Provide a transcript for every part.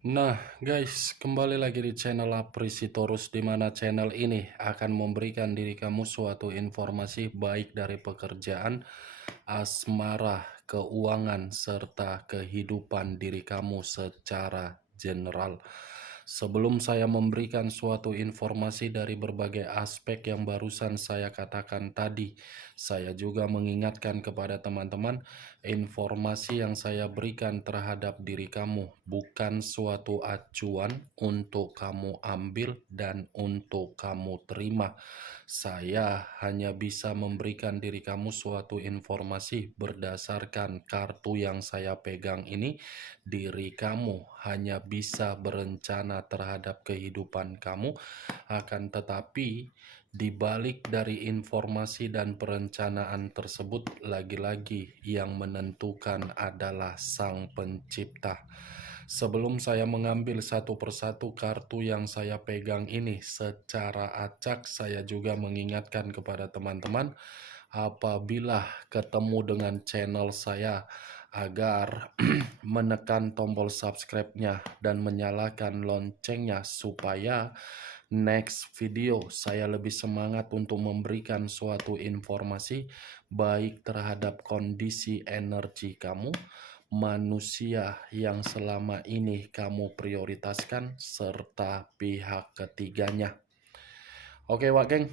Nah, guys, kembali lagi di channel Aprisitorus, di mana channel ini akan memberikan diri kamu suatu informasi baik dari pekerjaan, asmara, keuangan, serta kehidupan diri kamu secara general. Sebelum saya memberikan suatu informasi dari berbagai aspek yang barusan saya katakan tadi, saya juga mengingatkan kepada teman-teman, informasi yang saya berikan terhadap diri kamu bukan suatu acuan untuk kamu ambil dan untuk kamu terima. Saya hanya bisa memberikan diri kamu suatu informasi berdasarkan kartu yang saya pegang ini. Diri kamu hanya bisa berencana terhadap kehidupan kamu, akan tetapi di balik dari informasi dan perencanaan tersebut, lagi-lagi yang menentukan adalah Sang Pencipta. Sebelum saya mengambil satu persatu kartu yang saya pegang ini secara acak, saya juga mengingatkan kepada teman-teman, apabila ketemu dengan channel saya, agar menekan tombol subscribe-nya dan menyalakan loncengnya supaya next video saya lebih semangat untuk memberikan suatu informasi baik terhadap kondisi energi kamu, manusia yang selama ini kamu prioritaskan, serta pihak ketiganya. Oke, Wak Geng,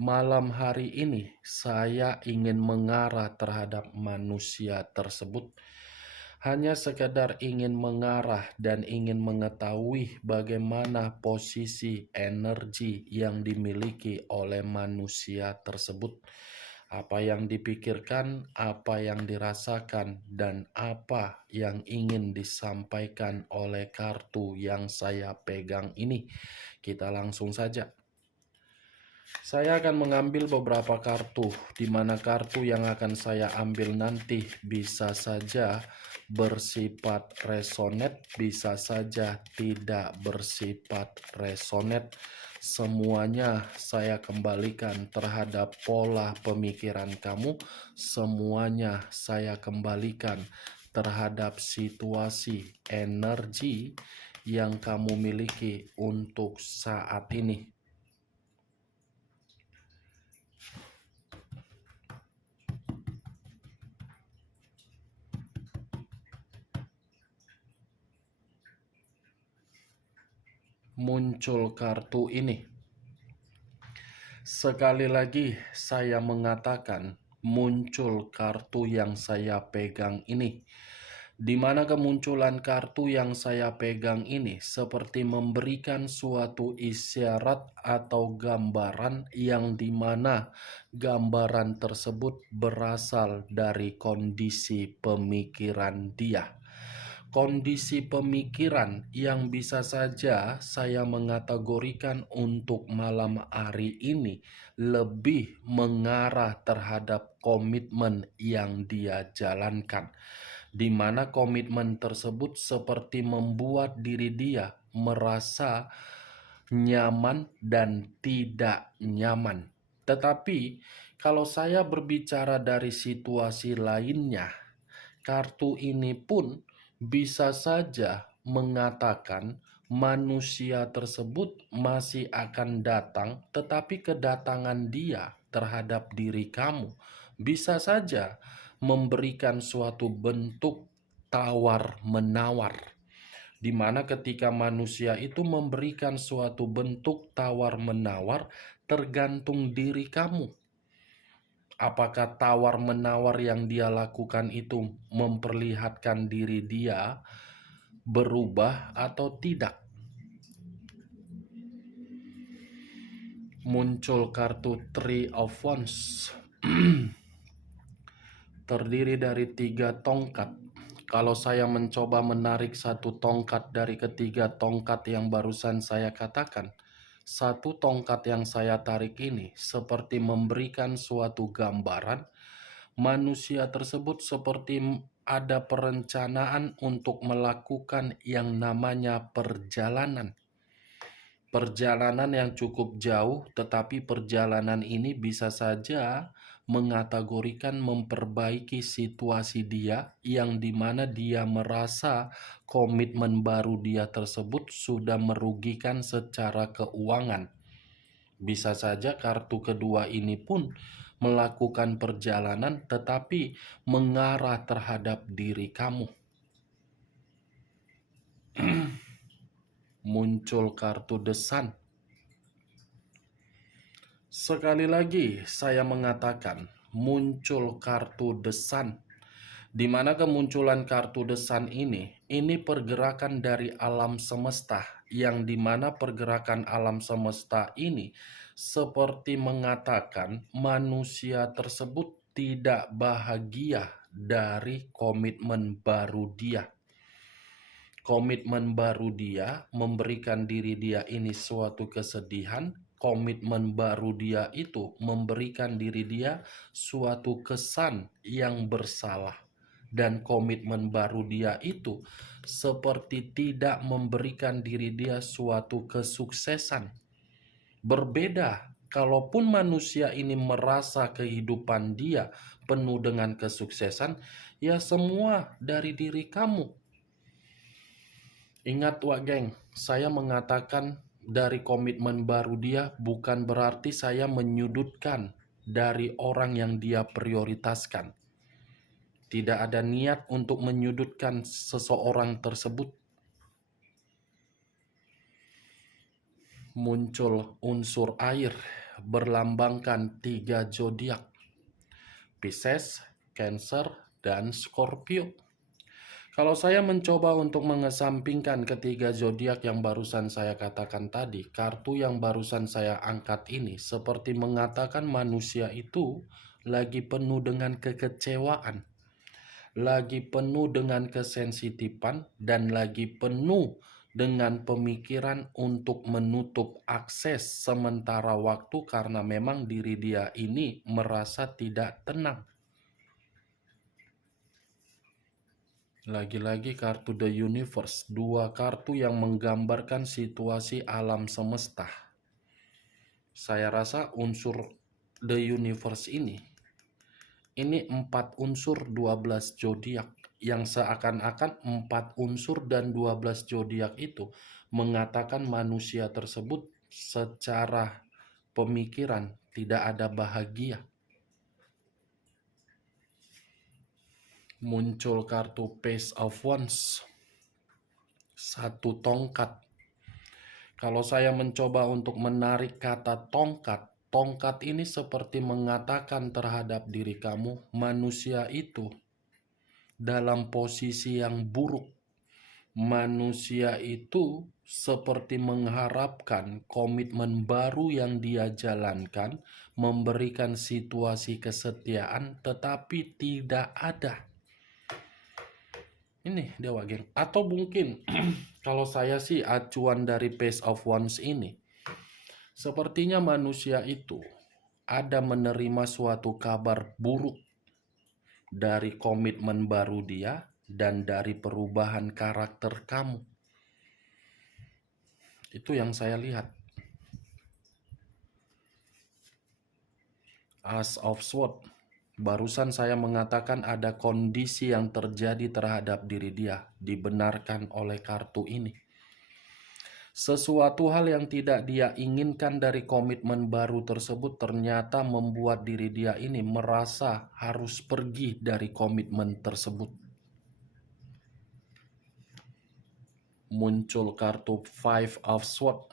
malam hari ini saya ingin mengarah terhadap manusia tersebut. Hanya sekedar ingin mengarah dan ingin mengetahui bagaimana posisi energi yang dimiliki oleh manusia tersebut. Apa yang dipikirkan, apa yang dirasakan, dan apa yang ingin disampaikan oleh kartu yang saya pegang ini. Kita langsung saja. Saya akan mengambil beberapa kartu, di mana kartu yang akan saya ambil nanti bisa saja bersifat resonet, bisa saja tidak bersifat resonet. Semuanya saya kembalikan terhadap pola pemikiran kamu, semuanya saya kembalikan terhadap situasi energi yang kamu miliki untuk saat ini. Muncul kartu ini. Sekali lagi saya mengatakan muncul kartu yang saya pegang ini. Di mana kemunculan kartu yang saya pegang ini seperti memberikan suatu isyarat atau gambaran yang dimana gambaran tersebut berasal dari kondisi pemikiran dia. Kondisi pemikiran yang bisa saja saya mengategorikan untuk malam hari ini lebih mengarah terhadap komitmen yang dia jalankan, di mana komitmen tersebut seperti membuat diri dia merasa nyaman dan tidak nyaman. Tetapi kalau saya berbicara dari situasi lainnya, kartu ini pun bisa saja mengatakan manusia tersebut masih akan datang, tetapi kedatangan dia terhadap diri kamu bisa saja memberikan suatu bentuk tawar-menawar, di mana ketika manusia itu memberikan suatu bentuk tawar-menawar, tergantung diri kamu. Apakah tawar-menawar yang dia lakukan itu memperlihatkan diri dia berubah atau tidak? Muncul kartu Three of Wands. Terdiri dari 3 tongkat. Kalau saya mencoba menarik satu tongkat dari ketiga tongkat yang barusan saya katakan, satu tongkat yang saya tarik ini seperti memberikan suatu gambaran. Manusia tersebut seperti ada perencanaan untuk melakukan yang namanya perjalanan. Perjalanan yang cukup jauh, tetapi perjalanan ini bisa saja mengategorikan memperbaiki situasi dia yang dimana dia merasa komitmen baru dia tersebut sudah merugikan secara keuangan. Bisa saja kartu kedua ini pun melakukan perjalanan tetapi mengarah terhadap diri kamu. Muncul kartu The Sun. Sekali lagi saya mengatakan muncul kartu The Sun. Di mana kemunculan kartu The Sun ini pergerakan dari alam semesta, yang dimana pergerakan alam semesta ini seperti mengatakan manusia tersebut tidak bahagia dari komitmen baru dia. Komitmen baru dia memberikan diri dia ini suatu kesedihan. Komitmen baru dia itu memberikan diri dia suatu kesan yang bersalah. Dan komitmen baru dia itu seperti tidak memberikan diri dia suatu kesuksesan. Berbeda, kalaupun manusia ini merasa kehidupan dia penuh dengan kesuksesan, ya semua dari diri kamu. Ingat Wak Geng, saya mengatakan dari komitmen baru dia bukan berarti saya menyudutkan dari orang yang dia prioritaskan. Tidak ada niat untuk menyudutkan seseorang tersebut. Muncul unsur air berlambangkan 3 zodiak, Pisces, Cancer, dan Scorpio. Kalau saya mencoba untuk mengesampingkan ketiga zodiak yang barusan saya katakan tadi, kartu yang barusan saya angkat ini seperti mengatakan manusia itu lagi penuh dengan kekecewaan, lagi penuh dengan kesensitifan, dan lagi penuh dengan pemikiran untuk menutup akses sementara waktu karena memang diri dia ini merasa tidak tenang. Lagi-lagi kartu The Universe, dua kartu yang menggambarkan situasi alam semesta. Saya rasa unsur The Universe ini 4 unsur 12 zodiak, yang seakan-akan 4 unsur dan 12 zodiak itu mengatakan manusia tersebut secara pemikiran tidak ada bahagia. Muncul kartu Page of Wands, 1 tongkat. Kalau saya mencoba untuk menarik kata tongkat, tongkat ini seperti mengatakan terhadap diri kamu, manusia itu dalam posisi yang buruk. Manusia itu seperti mengharapkan komitmen baru yang dia jalankan memberikan situasi kesetiaan, tetapi tidak ada. Ini Dewa Geng. Atau mungkin kalau saya sih acuan dari Page of Wands ini, sepertinya manusia itu ada menerima suatu kabar buruk dari komitmen baru dia dan dari perubahan karakter kamu. Itu yang saya lihat. Ace of Swords. Barusan saya mengatakan ada kondisi yang terjadi terhadap diri dia, dibenarkan oleh kartu ini. Sesuatu hal yang tidak dia inginkan dari komitmen baru tersebut ternyata membuat diri dia ini merasa harus pergi dari komitmen tersebut. Muncul kartu Five of Swords,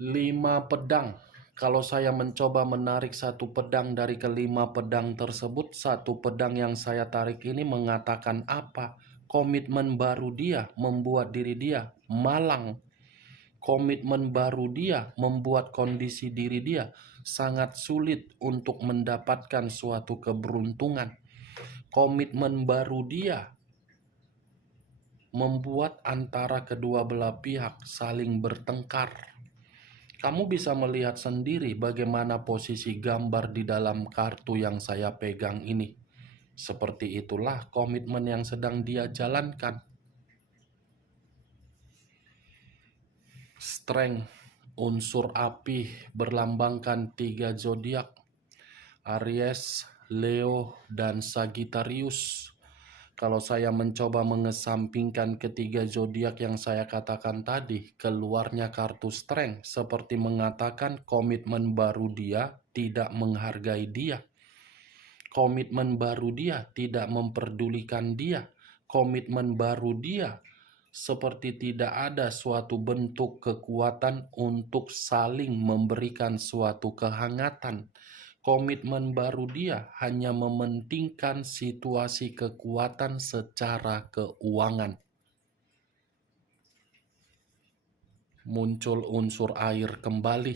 5 pedang. Kalau saya mencoba menarik 1 pedang dari ke-5 pedang tersebut, 1 pedang yang saya tarik ini mengatakan apa? Komitmen baru dia membuat diri dia malang. Komitmen baru dia membuat kondisi diri dia sangat sulit untuk mendapatkan suatu keberuntungan. Komitmen baru dia membuat antara kedua belah pihak saling bertengkar. Kamu bisa melihat sendiri bagaimana posisi gambar di dalam kartu yang saya pegang ini. Seperti itulah komitmen yang sedang dia jalankan. Strength, unsur api berlambangkan 3 zodiak. Aries, Leo, dan Sagittarius. Kalau saya mencoba mengesampingkan ketiga zodiak yang saya katakan tadi, keluarnya kartu Strength seperti mengatakan komitmen baru dia tidak menghargai dia. Komitmen baru dia tidak memperdulikan dia. Komitmen baru dia seperti tidak ada suatu bentuk kekuatan untuk saling memberikan suatu kehangatan. Komitmen baru dia hanya mementingkan situasi kekuatan secara keuangan. Muncul unsur air kembali.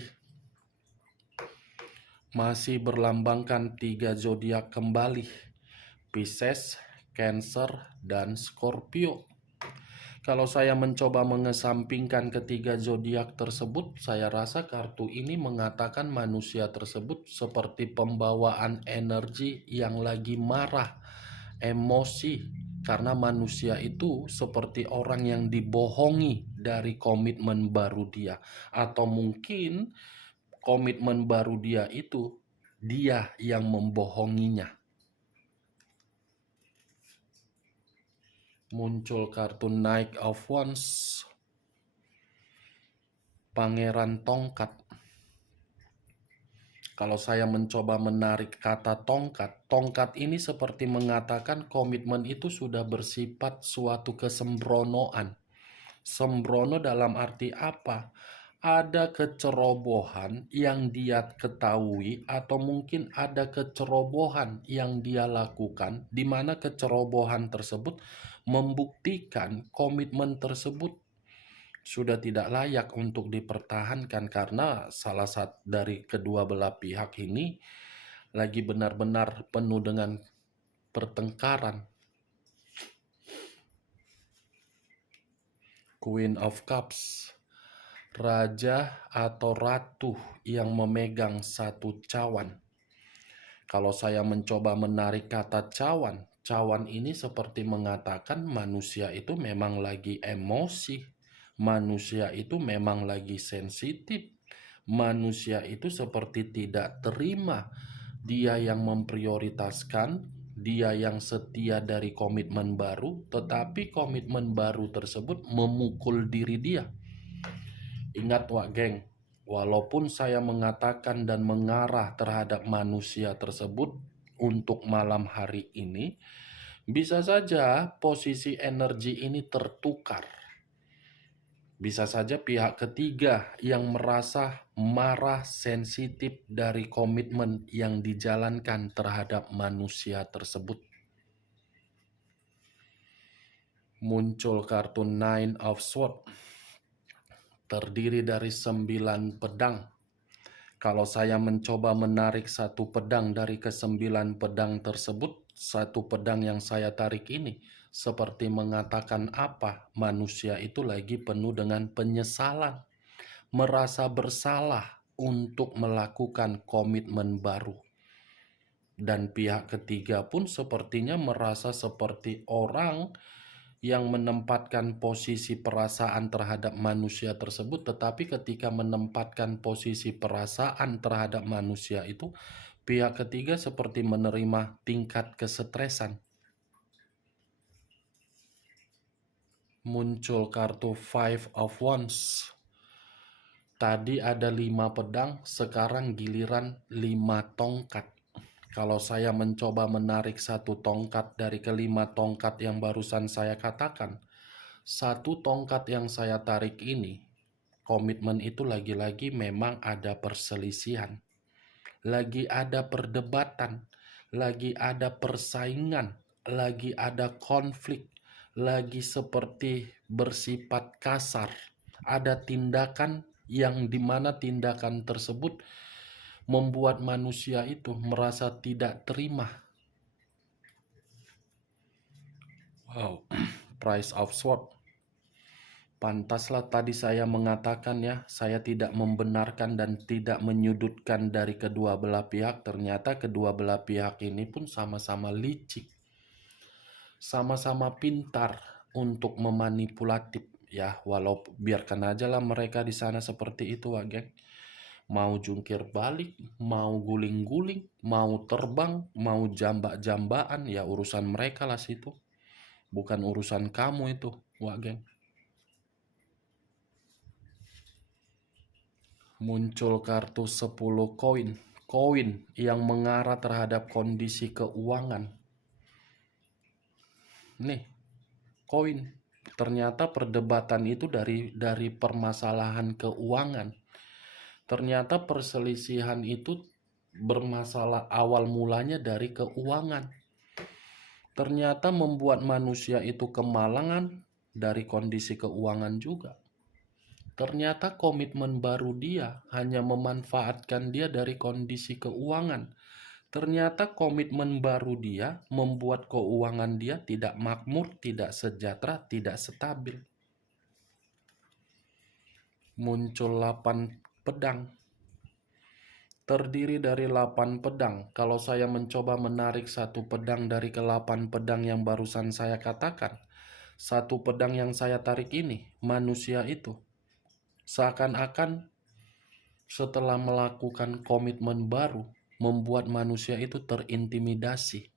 Masih berlambangkan 3 zodiak kembali, Pisces, Cancer, dan Scorpio. Kalau saya mencoba mengesampingkan ketiga zodiak tersebut, saya rasa kartu ini mengatakan manusia tersebut seperti pembawaan energi yang lagi marah, emosi, karena manusia itu seperti orang yang dibohongi dari komitmen baru dia, atau mungkin komitmen baru dia itu dia yang membohonginya. Muncul kartu Knight of Wands, Pangeran Tongkat. Kalau saya mencoba menarik kata tongkat, tongkat ini seperti mengatakan komitmen itu sudah bersifat suatu kesembronoan. Sembrono dalam arti apa? Ada kecerobohan yang dia ketahui atau mungkin ada kecerobohan yang dia lakukan, di mana kecerobohan tersebut membuktikan komitmen tersebut sudah tidak layak untuk dipertahankan karena salah satu dari kedua belah pihak ini lagi benar-benar penuh dengan pertengkaran. Queen of Cups, raja atau ratu yang memegang satu cawan. Kalau saya mencoba menarik kata cawan, cawan ini seperti mengatakan manusia itu memang lagi emosi, manusia itu memang lagi sensitif, manusia itu seperti tidak terima, dia yang memprioritaskan, dia yang setia dari komitmen baru, tetapi komitmen baru tersebut memukul diri dia. Ingat Wak Geng, walaupun saya mengatakan dan mengarah terhadap manusia tersebut untuk malam hari ini, bisa saja posisi energi ini tertukar. Bisa saja pihak ketiga yang merasa marah sensitif dari komitmen yang dijalankan terhadap manusia tersebut. Muncul kartu Nine of Swords, terdiri dari 9 pedang. Kalau saya mencoba menarik satu pedang dari ke-9 pedang tersebut, satu pedang yang saya tarik ini seperti mengatakan apa? Manusia itu lagi penuh dengan penyesalan, merasa bersalah untuk melakukan komitmen baru. Dan pihak ketiga pun sepertinya merasa seperti orang yang menempatkan posisi perasaan terhadap manusia tersebut, tetapi ketika menempatkan posisi perasaan terhadap manusia itu, pihak ketiga seperti menerima tingkat kesetresan. Muncul kartu Five of Wands. Tadi ada 5 pedang, sekarang giliran 5 tongkat. Kalau saya mencoba menarik satu tongkat dari kelima tongkat yang barusan saya katakan, satu tongkat yang saya tarik ini, komitmen itu lagi-lagi memang ada perselisihan, lagi ada perdebatan, lagi ada persaingan, lagi ada konflik, lagi seperti bersifat kasar. Ada tindakan yang dimana tindakan tersebut membuat manusia itu merasa tidak terima. Wow, Price of Sword. Pantaslah tadi saya mengatakan ya, saya tidak membenarkan dan tidak menyudutkan dari kedua belah pihak. Ternyata kedua belah pihak ini pun sama-sama licik, sama-sama pintar untuk memanipulatif ya. Walau biarkan aja lah mereka di sana seperti itu, geng. Mau jungkir balik, mau guling-guling, mau terbang, mau jambak-jambaan, ya urusan mereka lah situ. Bukan urusan kamu itu, Wak Geng. Muncul kartu 10 koin. Koin yang mengarah terhadap kondisi keuangan. Nih, koin. Ternyata perdebatan itu dari permasalahan keuangan. Ternyata perselisihan itu bermasalah awal mulanya dari keuangan. Ternyata membuat manusia itu kemalangan dari kondisi keuangan juga. Ternyata komitmen baru dia hanya memanfaatkan dia dari kondisi keuangan. Ternyata komitmen baru dia membuat keuangan dia tidak makmur, tidak sejahtera, tidak stabil. Muncul 8 pedang. Terdiri dari 8 pedang. Kalau saya mencoba menarik satu pedang dari ke-8 pedang yang barusan saya katakan, satu pedang yang saya tarik ini, manusia itu, seakan-akan setelah melakukan komitmen baru, membuat manusia itu terintimidasi.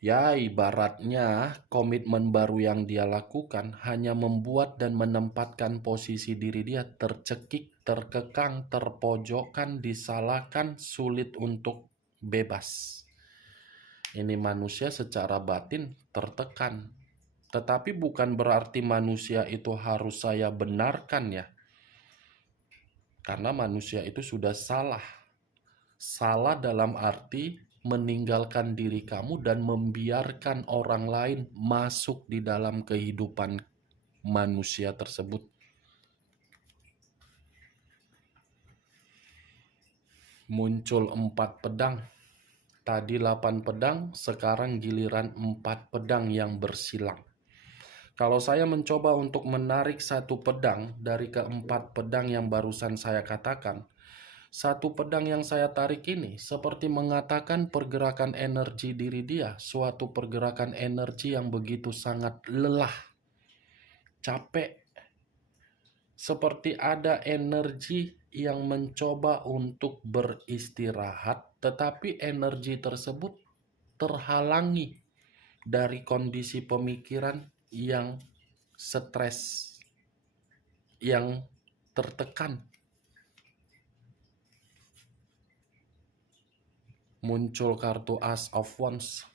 Ya, ibaratnya komitmen baru yang dia lakukan hanya membuat dan menempatkan posisi diri dia tercekik, terkekang, terpojokkan, disalahkan, sulit untuk bebas. Ini manusia secara batin tertekan. Tetapi bukan berarti manusia itu harus saya benarkan ya. Karena manusia itu sudah salah. Salah dalam arti meninggalkan diri kamu dan membiarkan orang lain masuk di dalam kehidupan manusia tersebut. Muncul 4 pedang. Tadi 8 pedang, sekarang giliran 4 pedang yang bersilang. Kalau saya mencoba untuk menarik satu pedang dari ke-4 pedang yang barusan saya katakan, satu pedang yang saya tarik ini seperti mengatakan pergerakan energi diri dia, suatu pergerakan energi yang begitu sangat lelah, capek, seperti ada energi yang mencoba untuk beristirahat, tetapi energi tersebut terhalangi dari kondisi pemikiran yang stres, yang tertekan. Muncul kartu Ace of Wands.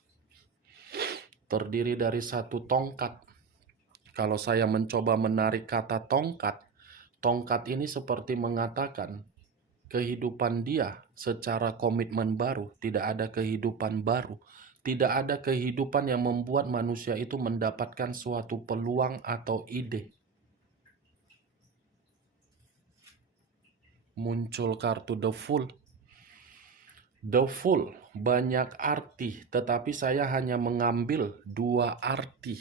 Terdiri dari satu tongkat. Kalau saya mencoba menarik kata tongkat, tongkat ini seperti mengatakan kehidupan dia secara komitmen baru, tidak ada kehidupan baru. Tidak ada kehidupan yang membuat manusia itu mendapatkan suatu peluang atau ide. Muncul kartu The Fool. The Fool banyak arti, tetapi saya hanya mengambil 2 arti.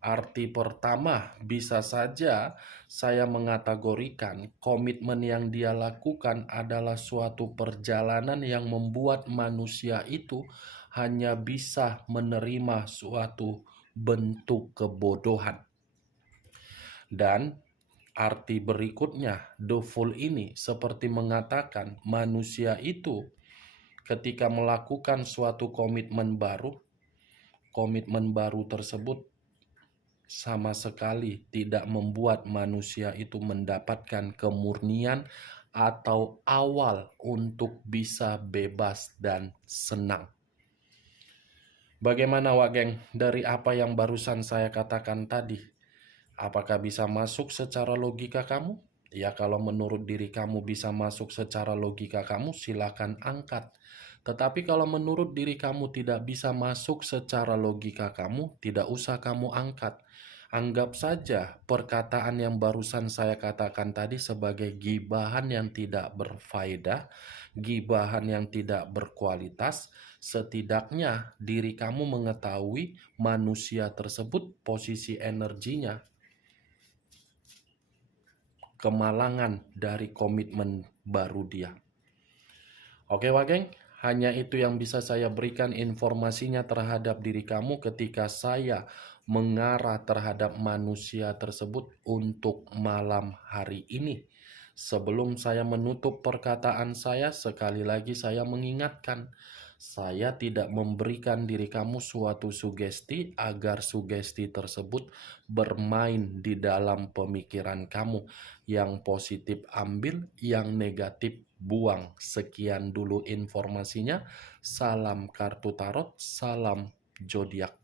Arti pertama, bisa saja saya mengategorikan komitmen yang dia lakukan adalah suatu perjalanan yang membuat manusia itu hanya bisa menerima suatu bentuk kebodohan. Dan arti berikutnya, the fool ini seperti mengatakan manusia itu ketika melakukan suatu komitmen baru tersebut sama sekali tidak membuat manusia itu mendapatkan kemurnian atau awal untuk bisa bebas dan senang. Bagaimana Wak Geng dari apa yang barusan saya katakan tadi? Apakah bisa masuk secara logika kamu? Ya, kalau menurut diri kamu bisa masuk secara logika kamu, silakan angkat. Tetapi kalau menurut diri kamu tidak bisa masuk secara logika kamu, tidak usah kamu angkat. Anggap saja perkataan yang barusan saya katakan tadi sebagai gibahan yang tidak berfaedah, gibahan yang tidak berkualitas. Setidaknya diri kamu mengetahui manusia tersebut posisi energinya kemalangan dari komitmen baru dia. Oke Wak Geng, hanya itu yang bisa saya berikan informasinya terhadap diri kamu ketika saya mengarah terhadap manusia tersebut untuk malam hari ini. Sebelum saya menutup perkataan saya, sekali lagi saya mengingatkan, saya tidak memberikan diri kamu suatu sugesti agar sugesti tersebut bermain di dalam pemikiran kamu. Yang positif ambil, yang negatif buang. Sekian dulu informasinya. Salam kartu tarot, salam zodiak.